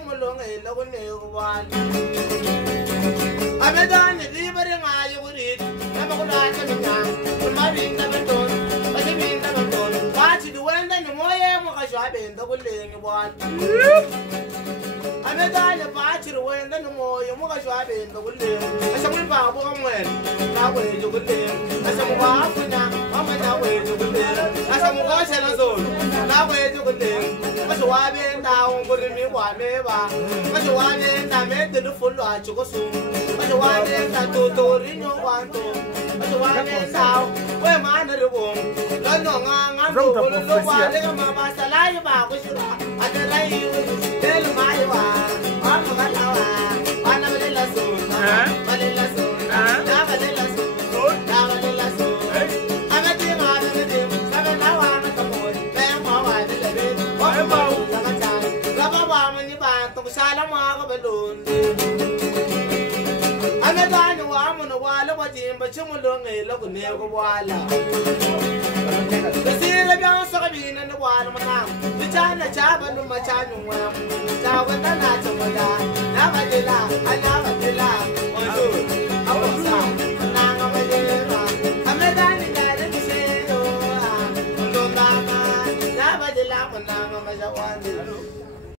chumulong e lo ne wan amedan ni bare nga yo rit na ma kula ta nya ma bin na beton ba ni bin na beton ba ti du wenda ni moye mo ka shwa ben to kulle ni wan amedan ba ti du wenda ni moye mo ka shwa ben to kulle asa mun ba bo mwen na we ju kulle asa mo ba funya ama na we ju kulle asa mo ko se na zo na we ju kulle asa wa ben da on ko ni wa me ba asa wa ben da me de fu lo a chu ko su asa wa ben da to ri no wan to asa wa ben sao we ma na ru bom lo no nga ro lo wa le ga ma ba sa la ba ko shi ra a de lai de lu ma wa a ma ga la wa ana ba le la su ba le la su na ba le la su na ba le la su ana ti ma na de sa ba la wa na ka mo be ma wa de le be o ma la ka cha la ba wa ma ni ba to sa la ma ka ba lun ana da ni wa mu na wa la ba ji ba chi mu lo ngai la ku ne ko wa la Sira biang sa kabina na wala manam. Bichana chaba no machano wa. Chawa na na chamada. Na badila, ana badila.